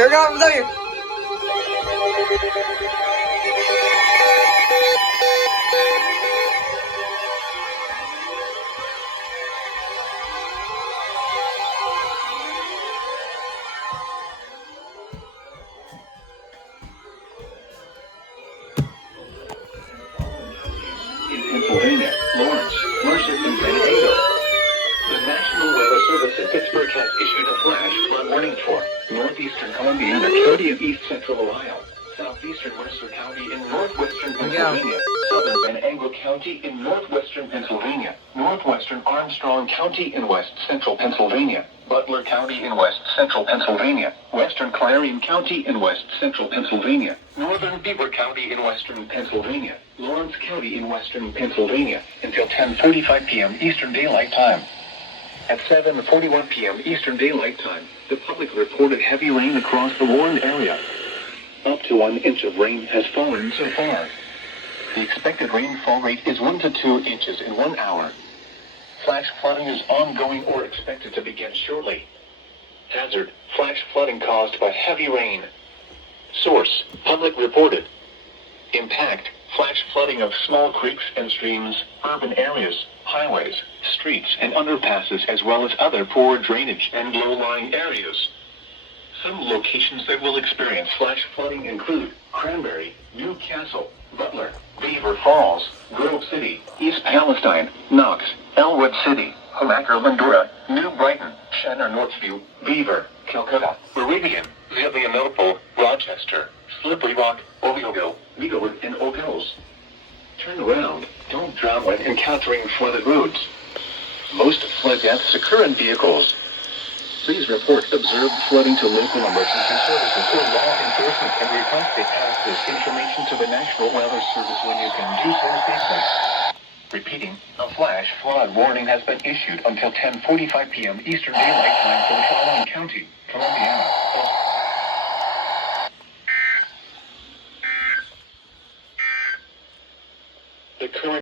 There we go, W. In Pennsylvania, Lawrence, Mercer, and San Diego. The National Weather Service in Pittsburgh has issued a flash flood warning for northeastern Columbiana County and east central Ohio, southeastern Mercer County in northwestern Pennsylvania, southern Venango County in northwestern Pennsylvania, northwestern Armstrong County in west central Pennsylvania, Butler County in west central Pennsylvania, western Clarion County in west central Pennsylvania, northern Beaver County in western Pennsylvania, Lawrence County in western Pennsylvania, until 10:45 p.m. Eastern Daylight Time. At 7:41 p.m. Eastern Daylight Time, the public reported heavy rain across the warned area. Up to 1 inch of rain has fallen so far. The expected rainfall rate is 1 to 2 inches in 1 hour. Flash flooding is ongoing or expected to begin shortly. Hazard: flash flooding caused by heavy rain. Source: public reported. Impact: flash flooding of small creeks and streams, urban areas, highways, streets and underpasses, as well as other poor drainage and low-lying areas. Some locations that will experience flash flooding include Cranberry, Newcastle, Butler, Beaver Falls, Grove City, East Palestine, Knox, Elwood City, Homaker, Mendora, New Brighton, Shannon, Northview, Beaver, Calcutta, Meridian, Zillionople, Rochester, Slippery Rock, Oviedo, Meadowwood, and Oak Hills. Turn around. Don't drown when encountering flooded roads. Most flood deaths occur in vehicles. Please report observed flooding to local emergency services or law enforcement and request they pass this information to the National Weather Service when you can do so safely. Repeating, a flash flood warning has been issued until 10:45 p.m. Eastern Daylight Time for the following county: Columbiana. The current